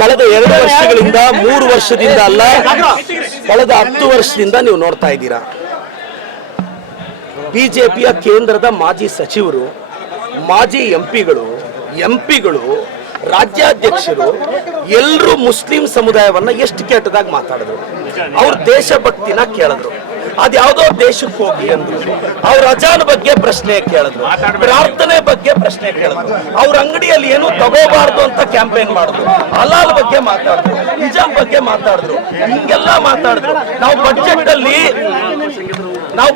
ಕಳೆದ 2 ವರ್ಷಗಳಿಂದ 3 ವರ್ಷದಿಂದ ಅಲ್ಲ, ಕಳೆದ 10 ವರ್ಷದಿಂದ ನೀವು ನೋಡ್ತಾ ಇದ್ದೀರಾ. ಬಿಜೆಪಿಯ ಕೇಂದ್ರದ ಮಾಜಿ ಸಚಿವರು, ಮಾಜಿ ಎಂಪಿಗಳು, ರಾಜ್ಯಾಧ್ಯಕ್ಷರು ಎಲ್ಲರೂ ಮುಸ್ಲಿಂ ಸಮುದಾಯವನ್ನ ಎಷ್ಟು ಕೆಟ್ಟದಾಗಿ ಮಾತಾಡಿದ್ರು. ಅವ್ರ ದೇಶಭಕ್ತಿನ ಕೇಳಿದ್ರು. ಅದ್ಯಾವುದೋ ದೇಶಕ್ಕೆ ಹೋಗಿ ಅಂದ್ರು. ಅವ್ರ ಅಜಾನ್ ಬಗ್ಗೆ ಪ್ರಶ್ನೆ ಕೇಳಿದ್ರು, ಪ್ರಾರ್ಥನೆ ಬಗ್ಗೆ ಪ್ರಶ್ನೆ ಕೇಳಿದ್ರು. ಅವ್ರ ಅಂಗಡಿಯಲ್ಲಿ ಏನು ತಗೋಬಾರ್ದು ಅಂತ ಕ್ಯಾಂಪೇನ್ ಮಾಡಿದ್ರು. ಹಲಾಲ್ ಬಗ್ಗೆ ಮಾತಾಡಿದ್ರು, ಹಿಜಾಬ್ ಬಗ್ಗೆ ಮಾತಾಡಿದ್ರು, ಹಿಂಗೆಲ್ಲ ಮಾತಾಡಿದ್ರು. ನಾವು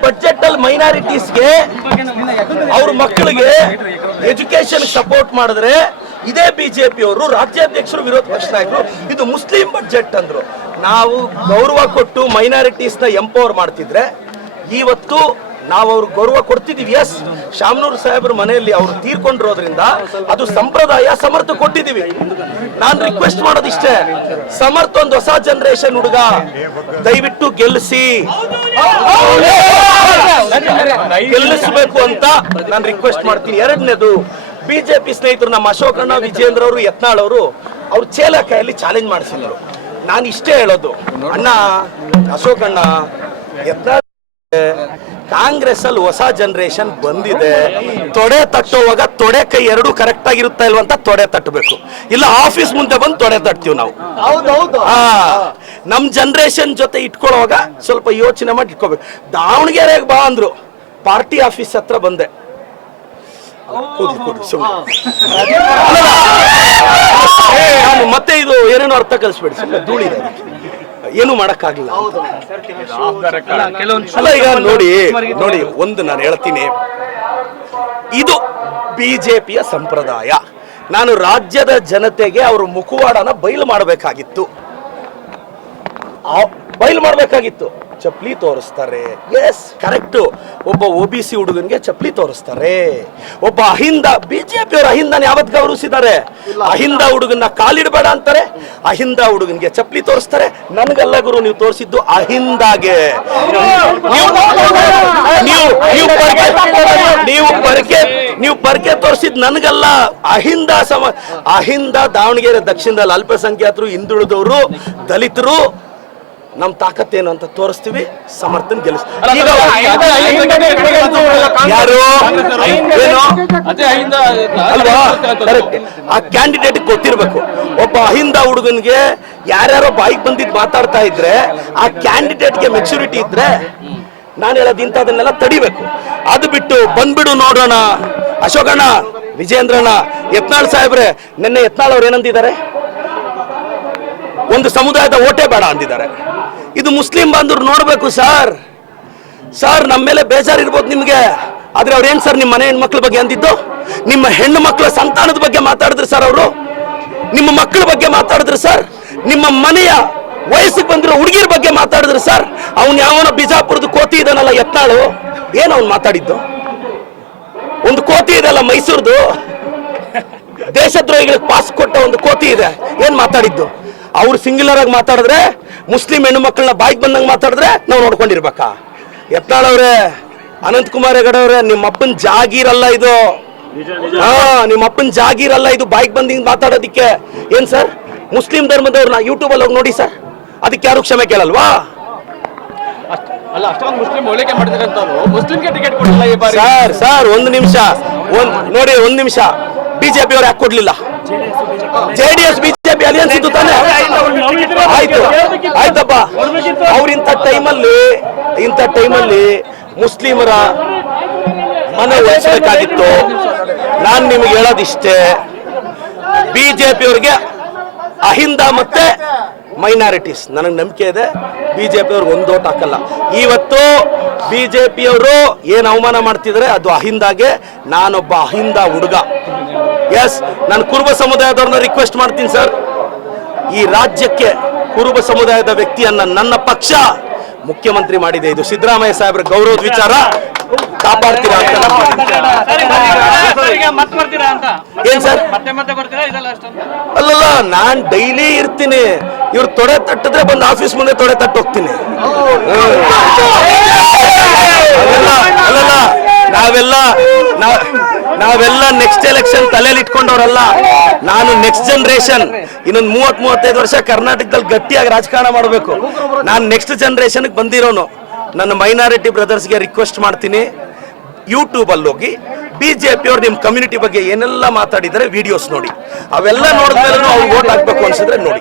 ಬಡ್ಜೆಟ್ ಅಲ್ಲಿ ಮೈನಾರಿಟೀಸ್ಗೆ, ಅವ್ರ ಮಕ್ಕಳಿಗೆ ಎಜುಕೇಶನ್ ಸಪೋರ್ಟ್ ಮಾಡಿದ್ರೆ ಇದೇ ಬಿಜೆಪಿಯವರು ರಾಜ್ಯಾಧ್ಯಕ್ಷರು, ವಿರೋಧ ಪಕ್ಷ ನಾಯಕರು ಇದು ಮುಸ್ಲಿಂ ಬಡ್ಜೆಟ್ ಅಂದ್ರು. ನಾವು ಗೌರವ ಕೊಟ್ಟು ಮೈನಾರಿಟೀಸ್ನ ಎಂಪವರ್ ಮಾಡ್ತಿದ್ರೆ ಇವತ್ತು ನಾವು ಅವ್ರಿಗೆ ಗೌರವ ಕೊಡ್ತಿದೀವಿ. ಎಸ್, ಶಾಮನೂರ್ ಸಾಹೇಬ್ರ ಮನೆಯಲ್ಲಿ ಅವರು ತೀರ್ಕೊಂಡಿರೋದ್ರಿಂದ ಅದು ಸಂಪ್ರದಾಯ, ಸಮರ್ಥ ಕೊಟ್ಟಿದೀವಿ. ನಾನು ರಿಕ್ವೆಸ್ಟ್ ಮಾಡೋದಿಷ್ಟೇ, ಸಮರ್ಥ ಒಂದು ಹೊಸ ಜನರೇಷನ್ ಹುಡುಗ, ದಯವಿಟ್ಟು ಗೆಲ್ಲಿಸಬೇಕು ಅಂತ ನಾನು ರಿಕ್ವೆಸ್ಟ್ ಮಾಡ್ತೀನಿ. ಎರಡನೇದು, ಬಿಜೆಪಿ ಸ್ನೇಹಿತರು ನಮ್ಮ ಅಶೋಕಣ್ಣ, ವಿಜೇಂದ್ರ ಅವರು, ಯತ್ನಾಳ್ ಅವರು ಅವ್ರ ಚೇಲಕಾಯಲ್ಲಿ ಚಾಲೆಂಜ್ ಮಾಡಿಸಿದ್ರು. ನಾನು ಇಷ್ಟೇ ಹೇಳೋದು, ಅಣ್ಣ ಅಶೋಕಣ್ಣ, ಯತ್ನಾಳ್ ಕಾಂಗ್ರೆಸ್ ಅಲ್ಲಿ ಹೊಸ ಜನರೇಷನ್ ಬಂದಿದೆ. ತೊಡೆ ತಟ್ಟುವಾಗ ತೊಡೆ ಕೈ ಎರಡೂ ಕರೆಕ್ಟ್ ಆಗಿರುತ್ತಾ ಇಲ್ವಂತ ತೊಡೆ ತಟ್ಟಬೇಕು, ಇಲ್ಲ ಆಫೀಸ್ ಮುಂದೆ ಬಂದು ತೊಡೆ ತಟ್ತೀವಿ ನಾವು. ನಮ್ ಜನರೇಷನ್ ಜೊತೆ ಇಟ್ಕೊಳ್ಳುವಾಗ ಸ್ವಲ್ಪ ಯೋಚನೆ ಮಾಡಿ ಇಟ್ಕೋಬೇಕು. ದಾವಣಗೆರೆಗೆ ಬಾ ಅಂದ್ರು, ಪಾರ್ಟಿ ಆಫೀಸ್ ಹತ್ರ ಬಂದೆ. ಮತ್ತೆ ಇದು ಏನೇನೋ ಅರ್ಥ ಕಲಿಸ್ಬೇಡಿ, ಧೂಳಿದೆ, ಏನು ಮಾಡಕ್ಕಾಗಿಲ್ಲ. ಅಲ್ಲ, ಈಗ ನೋಡಿ ಒಂದು ನಾನು ಹೇಳ್ತೀನಿ, ಇದು ಬಿಜೆಪಿಯ ಸಂಪ್ರದಾಯ. ನಾನು ರಾಜ್ಯದ ಜನತೆಗೆ ಅವ್ರ ಮುಖವಾಡನ ಬಯಲು ಮಾಡಬೇಕಾಗಿತ್ತು. ಚಪ್ಲಿ ತೋರಿಸ್ತಾರೆ, ಎಸ್ ಕರೆಕ್ಟ್. ಒಬ್ಬ OBC ಹುಡುಗನ್ಗೆ ಚಪ್ಲಿ ತೋರಿಸ್ತಾರೆ. ಒಬ್ಬ ಅಹಿಂದ, ಬಿಜೆಪಿ ಅವರು ಅಹಿಂದನ ಯಾವತ್ ಗೌರವಿಸಿದ್ದಾರೆ? ಅಹಿಂದ ಹುಡುಗನ್ನ ಕಾಲಿಡಬೇಡ ಅಂತಾರೆ, ಅಹಿಂದ ಹುಡುಗನ್ಗೆ ಚಪ್ಲಿ ತೋರಿಸ್ತಾರೆ. ನನ್ಗಲ್ಲ ಗುರು, ನೀವು ತೋರಿಸಿದ್ದು ಅಹಿಂದಾಗೆ. ನೀವು ಪರ್ಕೆ ತೋರಿಸಿದ್ ನನ್ಗಲ್ಲ, ಅಹಿಂದ ದಾವಣಗೆರೆ ದಕ್ಷಿಣದಲ್ಲಿ ಅಲ್ಪಸಂಖ್ಯಾತರು, ಹಿಂದುಳಿದವರು, ದಲಿತರು, ನಮ್ ತಾಕತ್ತೇನು ಅಂತ ತೋರಿಸ್ತೀವಿ. ಸಮರ್ಥನ್ ಗೆಲ್ಲಿಸ್ತೀವಿ. ಯಾರು ಅಲ್ವಾ? ಆ ಕ್ಯಾಂಡಿಡೇಟ್ ಗೊತ್ತಿರ್ಬೇಕು. ಒಬ್ಬ ಅಹಿಂದ ಹುಡುಗನ್ಗೆ ಯಾರ್ಯಾರೋ ಬಾಯಿಗೆ ಬಂದಿದ್ ಮಾತಾಡ್ತಾ ಇದ್ರೆ, ಆ ಕ್ಯಾಂಡಿಡೇಟ್ಗೆ ಮೆಚುರಿಟಿ ಇದ್ರೆ ನಾನು ಹೇಳೋದು ಇಂಥದನ್ನೆಲ್ಲ ತಡಿಬೇಕು. ಅದು ಬಿಟ್ಟು ಬಂದ್ಬಿಡು ನೋಡೋಣ. ಅಶೋಕಣ್ಣ, ವಿಜೇಂದ್ರಣ್ಣ, ಯತ್ನಾಳ್ ಸಾಹೇಬ್ರೆ, ನಿನ್ನೆ ಯತ್ನಾಳ್ ಅವ್ರು ಏನಂದಿದ್ದಾರೆ? ಒಂದು ಸಮುದಾಯದ ಓಟೇ ಬೇಡ ಅಂದಿದ್ದಾರೆ. ಇದು ಮುಸ್ಲಿಂ ಬಾಂಧವರು ನೋಡ್ಬೇಕು ಸರ್. ನಮ್ಮ ಮೇಲೆ ಬೇಜಾರಿರ್ಬೋದು ನಿಮ್ಗೆ, ಆದ್ರೆ ಅವ್ರೇನ್ ಸರ್ ನಿಮ್ಮ ಮನೆ ಹೆಣ್ಮಕ್ಳ ಬಗ್ಗೆ ಅಂದಿದ್ದು? ನಿಮ್ಮ ಹೆಣ್ಣು ಮಕ್ಕಳ ಸಂತಾನದ ಬಗ್ಗೆ ಮಾತಾಡಿದ್ರು ಸರ್ ಅವರು, ನಿಮ್ಮ ಮಕ್ಕಳ ಬಗ್ಗೆ ಮಾತಾಡಿದ್ರು ಸರ್, ನಿಮ್ಮ ಮನೆಯ ವಯಸ್ಸಿಗೆ ಬಂದಿರೋ ಹುಡುಗಿರ ಬಗ್ಗೆ ಮಾತಾಡಿದ್ರು ಸರ್. ಅವ್ನು ಯಾವನ ಬಿಜಾಪುರದ ಕೋತಿ ಇದನ್ನಲ್ಲ ಯತ್ನಾಳು, ಏನು ಅವ್ನು ಮಾತಾಡಿದ್ದು? ಒಂದು ಕೋತಿ ಇದೆಲ್ಲ ಮೈಸೂರ್ದು, ದೇಶದ್ರೋಹಿಗಳಿಗೆ ಪಾಸ್ ಕೊಟ್ಟ ಒಂದು ಕೋತಿ ಇದೆ, ಏನ್ ಮಾತಾಡಿದ್ದು? ಅವ್ರು ಸಿಂಗ್ಯುಲರ್ ಆಗಿ ಮಾತಾಡಿದ್ರೆ, ಮುಸ್ಲಿಂ ಹೆಣ್ಣು ಮಕ್ಕಳನ್ನ ಬಾಯಿಗೆ ಬಂದಂಗೆ ಮಾತಾಡಿದ್ರೆ ನಾವು ನೋಡ್ಕೊಂಡಿರ್ಬೇಕಾ? ಯತ್ನಾಳ್ ಅವ್ರೆ, ಅನಂತ್ ಕುಮಾರ್ ಹೆಗಡೆ ಅವ್ರೆ, ನಿಮ್ಮ ಅಪ್ಪನ ಜಾಗೀರಲ್ಲ ಇದು. ನಿಮ್ಮ ಅಪ್ಪನ ಜಾಗೀರಲ್ಲ ಇದು, ಬಾಯಿಗೆ ಬಂದಿಂಗ್ ಮಾತಾಡೋದಿಕ್ಕೆ. ಏನ್ ಸರ್, ಮುಸ್ಲಿಂ ಧರ್ಮದವ್ರನ್ನ ಯೂಟ್ಯೂಬ್ ಅಲ್ಲಿ ಹೋಗಿ ನೋಡಿ ಸರ್, ಅದಕ್ಕೆ ಯಾರು ಕ್ಷಮೆ ಕೇಳಲ್ವಾ? ಸರ್ ಒಂದು ನಿಮಿಷ, ಬಿಜೆಪಿ ಅವ್ರು ಯಾಕೆ ಕೊಡ್ಲಿಲ್ಲ? JDS ಬಿಜೆಪಿ ಅಲಿಯನ್ಸ್ ಇತ್ತು ತಾನೆ? ಆಯ್ತಪ್ಪ. ಅವ್ರ ಇಂಥ ಟೈಮಲ್ಲಿ ಮುಸ್ಲಿಮರ ಮನೆ ಒಲಿಸಬೇಕಾಗಿತ್ತು. ನಾನು ನಿಮಗೆ ಹೇಳೋದಿಷ್ಟೇ, ಬಿಜೆಪಿ ಅವ್ರಿಗೆ ಅಹಿಂದ ಮತ್ತೆ ಮೈನಾರಿಟೀಸ್, ನನಗೆ ನಂಬಿಕೆ ಇದೆ ಬಿಜೆಪಿ ಅವ್ರಿಗೆ ಒಂದು ಓಟ್ ಹಾಕಲ್ಲ. ಇವತ್ತು ಬಿಜೆಪಿಯವರು ಏನು ಅವಮಾನ ಮಾಡ್ತಿದ್ರೆ ಅದು ಅಹಿಂದಾಗೆ. ನಾನೊಬ್ಬ ಅಹಿಂದ ಹುಡುಗ. ಎಸ್, ನಾನು ಕುರುಬ ಸಮುದಾಯದವ್ರನ್ನ ರಿಕ್ವೆಸ್ಟ್ ಮಾಡ್ತೀನಿ ಸರ್, ಈ ರಾಜ್ಯಕ್ಕೆ ಕುರುಬ ಸಮುದಾಯದ ವ್ಯಕ್ತಿಯನ್ನ ನನ್ನ ಪಕ್ಷ ಮುಖ್ಯಮಂತ್ರಿ ಮಾಡಿದೆ. ಇದು ಸಿದ್ದರಾಮಯ್ಯ ಸಾಹೇಬ್ರ ಗೌರವದ ವಿಚಾರ, ಕಾಪಾಡ್ತೀರಾ ಅಂತ. ಏನ್ ಸರ್? ಅಲ್ಲಲ್ಲ, ನಾನ್ ಡೈಲಿ ಇರ್ತೀನಿ. ಇವ್ರು ತೊಡೆ ತಟ್ಟಿದ್ರೆ ಬಂದು ಆಫೀಸ್ ಮುಂದೆ ತೊಡೆ ತಟ್ಟು ಹೋಗ್ತೀನಿ. ಅಲ್ಲಲ್ಲ, ನಾವೆಲ್ಲ ನೆಕ್ಸ್ಟ್ ಎಲೆಕ್ಷನ್ ತಲೆಯಲ್ಲಿ ಇಟ್ಕೊಂಡವ್ರಲ್ಲ. ನಾನು ನೆಕ್ಸ್ಟ್ ಜನರೇಷನ್, ಇನ್ನೊಂದು 30-35 ವರ್ಷ ಕರ್ನಾಟಕದಲ್ಲಿ ಗಟ್ಟಿಯಾಗಿ ರಾಜಕಾರಣ ಮಾಡಬೇಕು. ನಾನು ನೆಕ್ಸ್ಟ್ ಜನರೇಷನ್ಗೆ ಬಂದಿರೋನು. ನನ್ನ ಮೈನಾರಿಟಿ ಬ್ರದರ್ಸ್ಗೆ ರಿಕ್ವೆಸ್ಟ್ ಮಾಡ್ತೀನಿ, ಯೂಟ್ಯೂಬಲ್ಲಿ ಹೋಗಿ ಬಿಜೆಪಿ ಅವ್ರು ನಿಮ್ಮ ಕಮ್ಯುನಿಟಿ ಬಗ್ಗೆ ಏನೆಲ್ಲ ಮಾತಾಡಿದರೆ ವಿಡಿಯೋಸ್ ನೋಡಿ. ಅವೆಲ್ಲ ನೋಡಿದ್ಮೇಲೆ ಅವ್ರು ವೋಟ್ ಹಾಕ್ಬೇಕು ಅನ್ಸಿದ್ರೆ ನೋಡಿ.